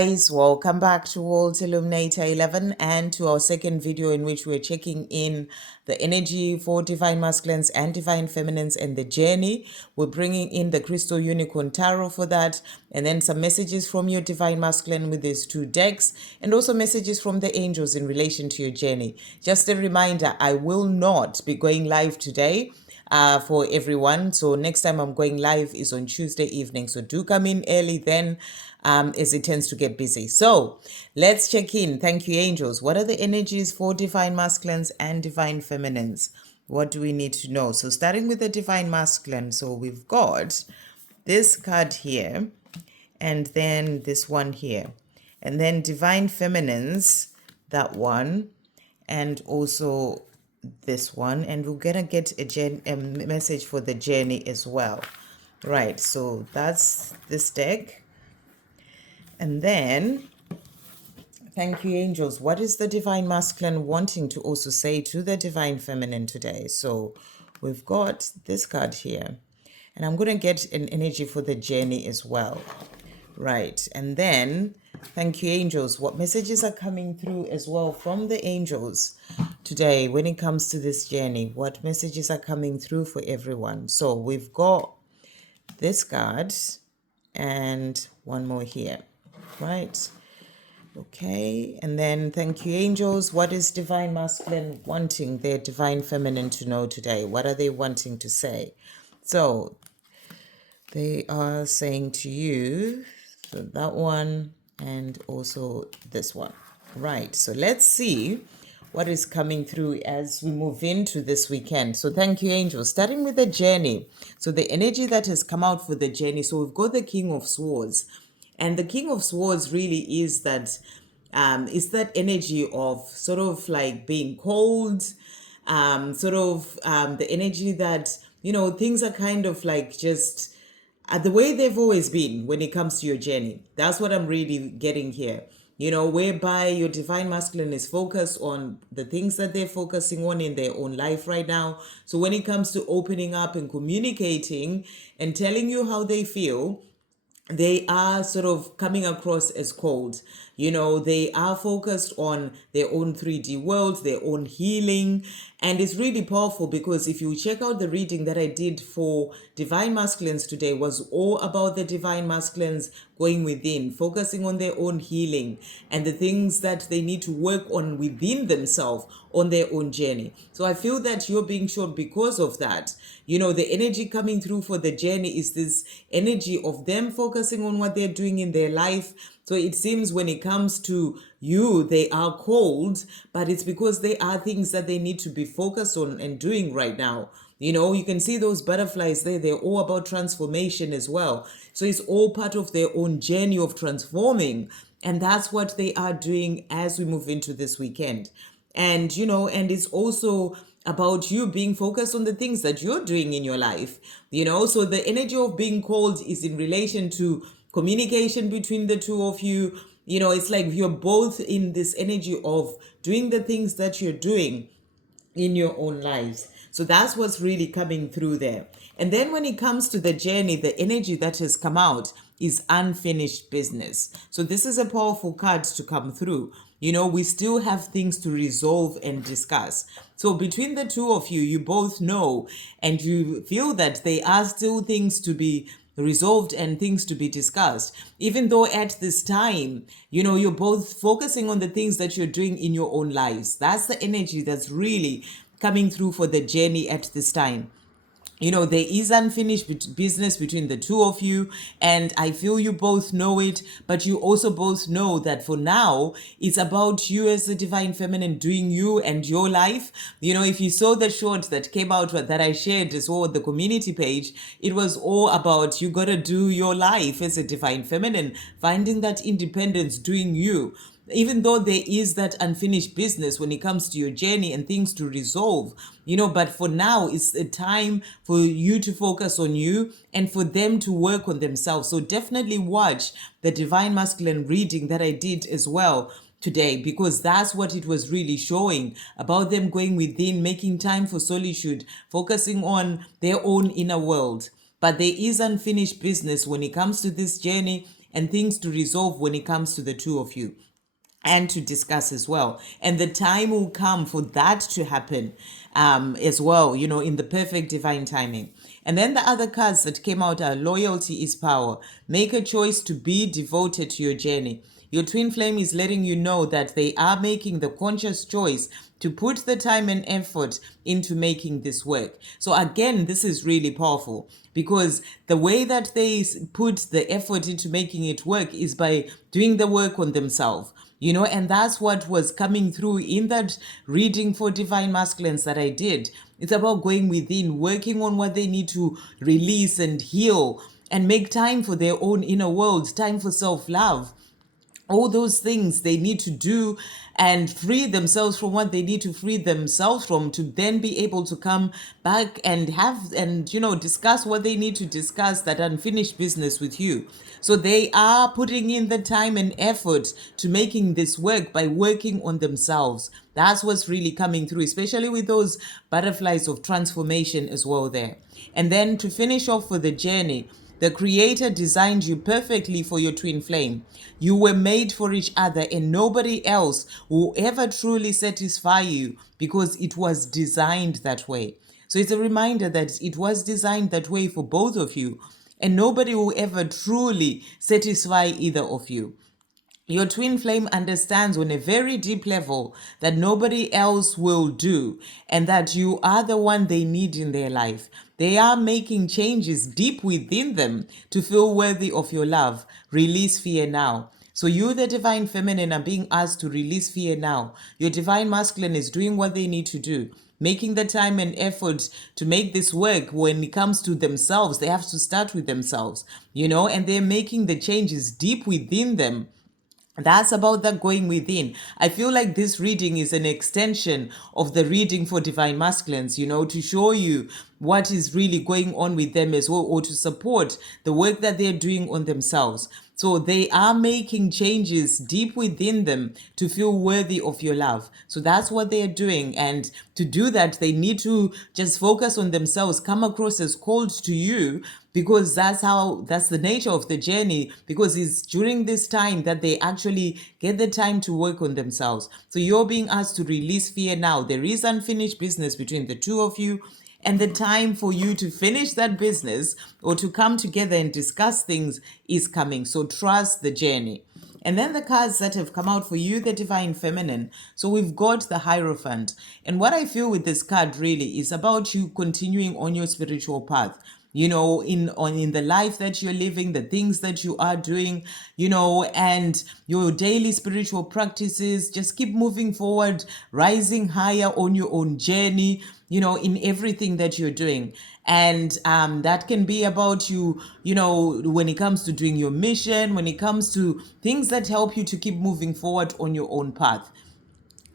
Guys, welcome back to World Illuminator11 and to our second video in which we're checking in the energy for divine masculines and divine feminines and the journey. We're bringing in the Crystal Unicorn Tarot for that, and then some messages from your divine masculine with these two decks, and also messages from the angels in relation to your journey. Just a reminder, I will not be going live today for everyone. So next time I'm going live is on Tuesday evening. So do come in early then, as it tends to get busy. So let's check in. Thank you, angels. What are the energies for divine masculines and divine feminines? What do we need to know? So starting with the divine masculine. So we've got this card here, and then this one here, and then divine feminines, that one, and also this one, and we're gonna get a message for the journey as well. Right, so that's this deck. And then, thank you, angels. What is the divine masculine wanting to also say to the divine feminine today? So we've got this card here, and I'm going to get an energy for the journey as well. Right, and then, thank you, angels. What messages are coming through as well from the angels today when it comes to this journey? What messages are coming through for everyone? So we've got this card and one more here. Right, okay, and then thank you, angels. What is divine masculine wanting their divine feminine to know today? What are they wanting to say? So they are saying to you, so that one and also this one. Right, so let's see what is coming through as we move into this weekend. So thank you, angels. Starting with the journey. So the energy that has come out for the journey. So we've got the King of Swords. And the King of Swords really is that energy of sort of like being cold, the energy that, things are kind of like just the way they've always been when it comes to your journey. That's what I'm really getting here. Whereby your divine masculine is focused on the things that they're focusing on in their own life right now. So when it comes to opening up and communicating and telling you how they feel, they are sort of coming across as cold. They are focused on their own 3D world, their own healing. And it's really powerful because if you check out the reading that I did for divine masculines today, was all about the divine masculines going within, focusing on their own healing and the things that they need to work on within themselves on their own journey. So I feel that you're being shown because of that. The energy coming through for the journey is this energy of them focusing on what they're doing in their life. So it seems when it comes to you, they are cold, but it's because they are things that they need to be focused on and doing right now. You can see those butterflies there. They're all about transformation as well. So it's all part of their own journey of transforming. And that's what they are doing as we move into this weekend. And, and it's also about you being focused on the things that you're doing in your life. So the energy of being cold is in relation to communication between the two of you. It's like you're both in this energy of doing the things that you're doing in your own lives. So that's what's really coming through there. And then when it comes to the journey, the energy that has come out is unfinished business. So this is a powerful card to come through. We still have things to resolve and discuss. So between the two of you, you both know and you feel that there are still things to be resolved and things to be discussed, even though at this time, you're both focusing on the things that you're doing in your own lives. That's the energy that's really coming through for the journey at this time. There is unfinished business between the two of you, and I feel you both know it, but you also both know that for now, it's about you as the divine feminine doing you and your life. If you saw the short that came out that I shared as well on the community page, it was all about you gotta do your life as a divine feminine, finding that independence, doing you. Even though there is that unfinished business when it comes to your journey and things to resolve, but for now, it's a time for you to focus on you and for them to work on themselves. So definitely watch the divine masculine reading that I did as well today, because that's what it was really showing about them going within, making time for solitude, focusing on their own inner world. But there is unfinished business when it comes to this journey, and things to resolve when it comes to the two of you, and to discuss as well. And the time will come for that to happen as well, you know, in the perfect divine timing. And then the other cards that came out are loyalty is power. Make a choice to be devoted to your journey. Your twin flame is letting you know that they are making the conscious choice to put the time and effort into making this work. So again, this is really powerful, because the way that they put the effort into making it work is by doing the work on themselves, you know. And that's what was coming through in that reading for divine masculines that I did. It's about going within, working on what they need to release and heal, and make time for their own inner world, time for self-love, all those things they need to do, and free themselves from what they need to free themselves from, to then be able to come back and have, and, you know, discuss what they need to discuss, that unfinished business with you. So they are putting in the time and effort to making this work by working on themselves. That's what's really coming through, especially with those butterflies of transformation as well there. And then to finish off for the journey, the Creator designed you perfectly for your twin flame. You were made for each other, and nobody else will ever truly satisfy you, because it was designed that way. So it's a reminder that it was designed that way for both of you, and nobody will ever truly satisfy either of you. Your twin flame understands on a very deep level that nobody else will do, and that you are the one they need in their life. They are making changes deep within them to feel worthy of your love. Release fear now. So you, the divine feminine, are being asked to release fear now. Your divine masculine is doing what they need to do, making the time and effort to make this work. When it comes to themselves, they have to start with themselves, you know, and they're making the changes deep within them. That's about that going within. I feel like this reading is an extension of the reading for divine masculines, you know, to show you what is really going on with them as well, or to support the work that they're doing on themselves. So they are making changes deep within them to feel worthy of your love. So that's what they're doing. And to do that, they need to just focus on themselves, come across as called to you, because that's the nature of the journey, because it's during this time that they actually get the time to work on themselves. So you're being asked to release fear now. There is unfinished business between the two of you, and the time for you to finish that business, or to come together and discuss things, is coming. So trust the journey. And then the cards that have come out for you, the divine feminine. So we've got the Hierophant. And what I feel with this card really is about you continuing on your spiritual path, you know, in the life that you're living, the things that you are doing, you know, and your daily spiritual practices. Just keep moving forward, rising higher on your own journey, you know, in everything that you're doing. And that can be about you, you know, when it comes to doing your mission, when it comes to things that help you to keep moving forward on your own path.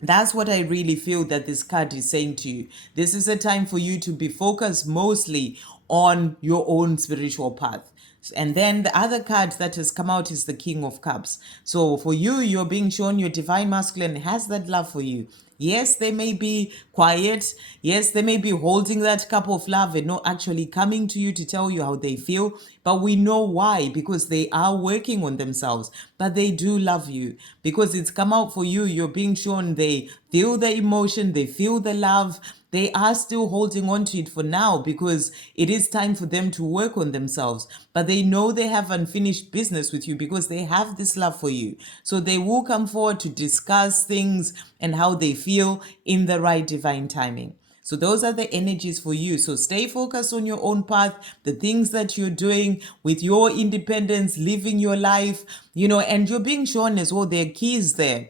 That's what I really feel that this card is saying to you. This is a time for you to be focused mostly on your own spiritual path. And then the other card that has come out is the King of Cups. So for you, you're being shown your divine masculine has that love for you. Yes, they may be quiet. Yes, they may be holding that cup of love and not actually coming to you to tell you how they feel. But we know why, because they are working on themselves. But they do love you, because it's come out for you. You're being shown they feel the emotion, they feel the love. They are still holding on to it for now, because it is time for them to work on themselves. But they know they have unfinished business with you, because they have this love for you. So they will come forward to discuss things and how they feel in the right divine timing. So those are the energies for you. So stay focused on your own path, the things that you're doing with your independence, living your life, you know, and you're being shown as well, there are keys there.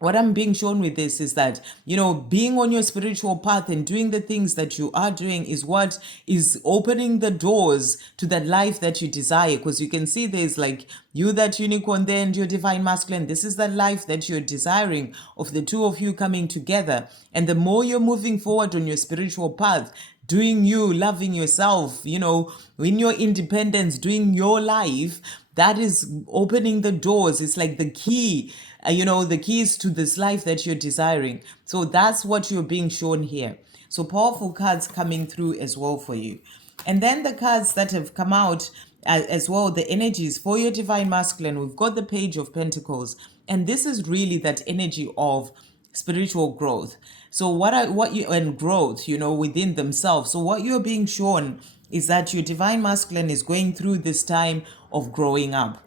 What I'm being shown with this is that, you know, being on your spiritual path and doing the things that you are doing is what is opening the doors to that life that you desire. Because you can see there's like you, that unicorn there, and your divine masculine. This is the life that you're desiring, of the two of you coming together. And the more you're moving forward on your spiritual path, doing you, loving yourself, you know, in your independence, doing your life, that is opening the doors. It's like the key, you know, the keys to this life that you're desiring. So that's what you're being shown here. So powerful cards coming through as well for you. And then the cards that have come out as well, the energies for your divine masculine, we've got the Page of Pentacles, and this is really that energy of spiritual growth. So what you and growth, within themselves. So what you're being shown is that your divine masculine is going through this time of growing up,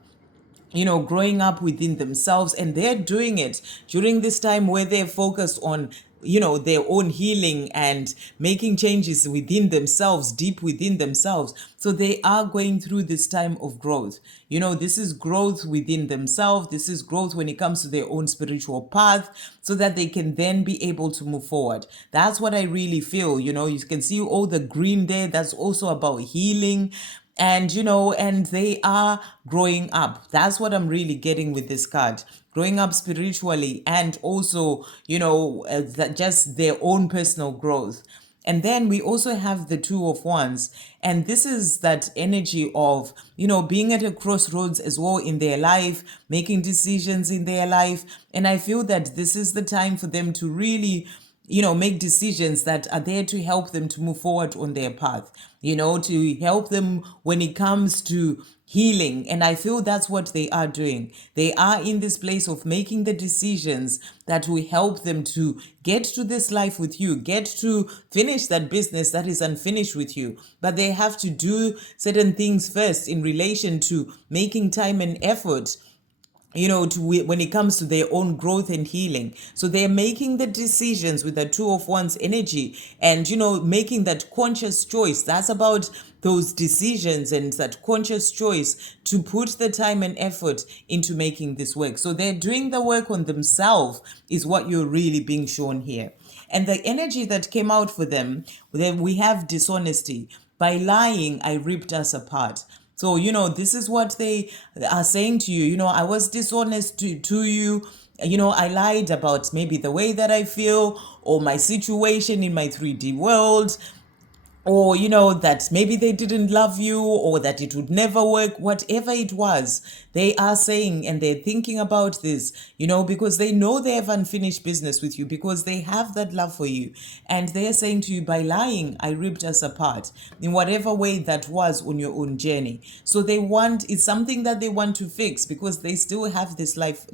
growing up within themselves, and they're doing it during this time where they're focused on their own healing and making changes within themselves, deep within themselves. So they are going through this time of growth. This is growth within themselves. This is growth when it comes to their own spiritual path, so that they can then be able to move forward. That's what I really feel. You can see all the green there. That's also about healing, and they are growing up. That's what I'm really getting with this card. Growing up spiritually, and also that just their own personal growth. And then we also have the Two of Wands, and this is that energy of being at a crossroads as well in their life, making decisions in their life. And I feel that this is the time for them to really make decisions that are there to help them to move forward on their path, to help them when it comes to healing. And I feel that's what they are doing. They are in this place of making the decisions that will help them to get to this life with you, get to finish that business that is unfinished with you. But they have to do certain things first in relation to making time and effort when it comes to their own growth and healing. So they're making the decisions with the Two of Wands energy, and making that conscious choice. That's about those decisions and that conscious choice to put the time and effort into making this work. So they're doing the work on themselves, is what you're really being shown here. And the energy that came out for them, then we have dishonesty. By lying, I ripped us apart. So, this is what they are saying to you. I was dishonest to you. I lied about maybe the way that I feel, or my situation in my 3D world, or that maybe they didn't love you, or that it would never work. Whatever it was, they are saying, and they're thinking about this, because they know they have unfinished business with you, because they have that love for you. And they're saying to you, by lying, I ripped us apart, in whatever way that was on your own journey. So it's something that they want to fix, because they still have this life,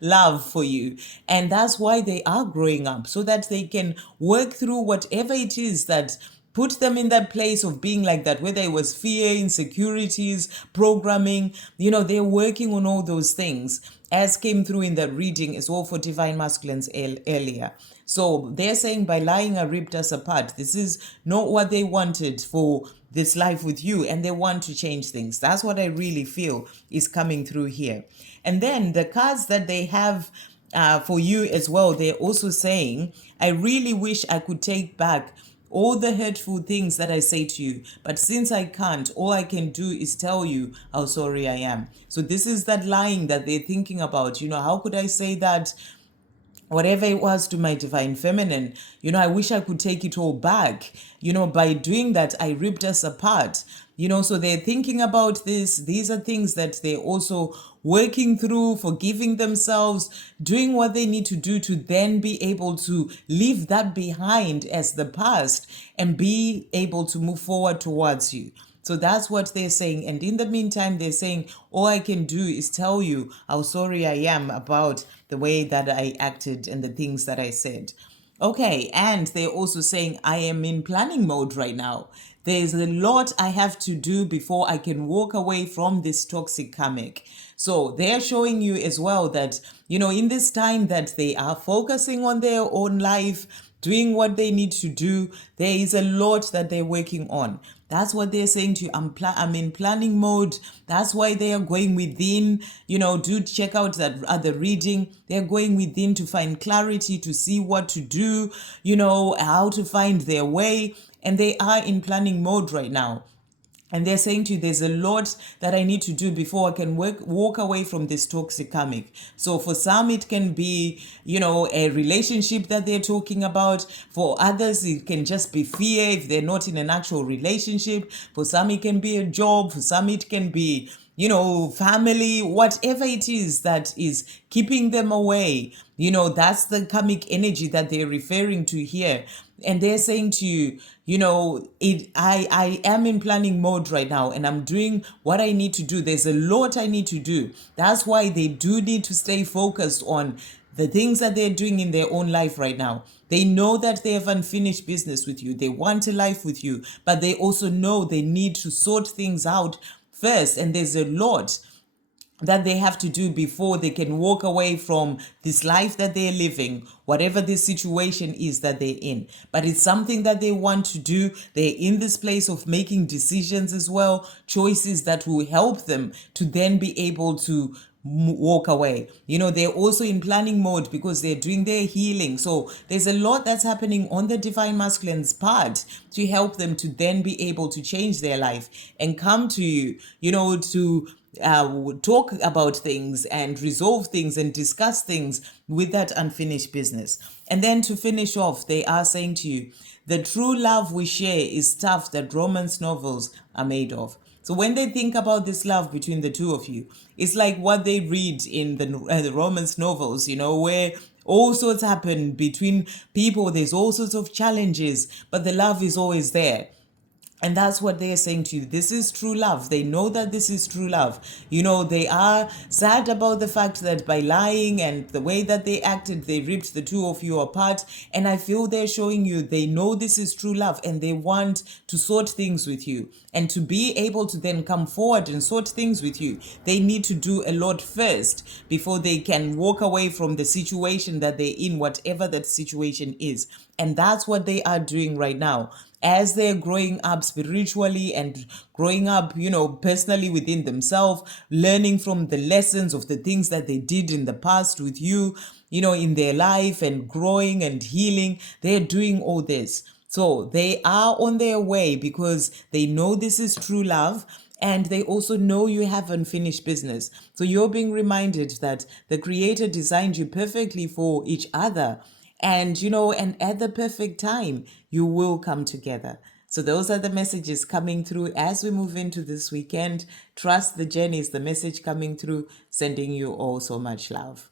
love for you. And that's why they are growing up, so that they can work through whatever it is that put them in that place of being like that, whether it was fear, insecurities, programming. They're working on all those things, as came through in the reading as well for divine masculines earlier. So they're saying, by lying, I ripped us apart. This is not what they wanted for this life with you, and they want to change things. That's what I really feel is coming through here. And then the cards that they have for you as well, they're also saying, I really wish I could take back all the hurtful things that I say to you, but since I can't, all I can do is tell you how sorry I am. So this is that lying that they're thinking about. How could I say that? Whatever it was to my divine feminine, I wish I could take it all back. By doing that, I ripped us apart. So they're thinking about this. These are things that they're also working through, forgiving themselves, doing what they need to do to then be able to leave that behind as the past and be able to move forward towards you. So that's what they're saying. And in the meantime, they're saying, all I can do is tell you how sorry I am about the way that I acted and the things that I said. Okay, and they're also saying, I am in planning mode right now. There's a lot I have to do before I can walk away from this toxic karmic. So they're showing you as well that, in this time that they are focusing on their own life, doing what they need to do, there is a lot that they're working on. That's what they're saying to you. I'm in planning mode. That's why they are going within. Do check out that other reading. They're going within to find clarity, to see what to do, how to find their way. And they are in planning mode right now. And they're saying to you, there's a lot that I need to do before I can walk away from this toxic karmic. So for some, it can be, a relationship that they're talking about. For others, it can just be fear if they're not in an actual relationship. For some, it can be a job. For some, it can be, family, whatever it is that is keeping them away. That's the karmic energy that they're referring to here. And they're saying to you, I am in planning mode right now, and I'm doing what I need to do. There's a lot I need to do. That's why they do need to stay focused on the things that they're doing in their own life right now. They know that they have unfinished business with you. They want a life with you, but they also know they need to sort things out first. And there's a lot that they have to do before they can walk away from this life that they're living, whatever the situation is that they're in. But it's something that they want to do. They're in this place of making decisions as well, choices that will help them to then be able to walk away. They're also in planning mode because they're doing their healing. So there's a lot that's happening on the divine masculine's part to help them to then be able to change their life and come to you, to talk about things and resolve things and discuss things with that unfinished business. And then to finish off, they are saying to you, the true love we share is stuff that romance novels are made of. So when they think about this love between the two of you, it's like what they read in the romance novels, where all sorts happen between people. There's all sorts of challenges, but the love is always there. And that's what they're saying to you. This is true love. They know that this is true love. They are sad about the fact that by lying and the way that they acted, they ripped the two of you apart. And I feel they're showing you they know this is true love, and they want to sort things with you. And to be able to then come forward and sort things with you, they need to do a lot first before they can walk away from the situation that they're in, whatever that situation is. And that's what they are doing right now. As they're growing up spiritually and growing up, personally within themselves, learning from the lessons of the things that they did in the past with you, in their life, and growing and healing, they're doing all this. So they are on their way because they know this is true love. And they also know you have unfinished business. So you're being reminded that the Creator designed you perfectly for each other. And, and at the perfect time, you will come together. So those are the messages coming through as we move into this weekend. Trust the journey is the message coming through, sending you all so much love.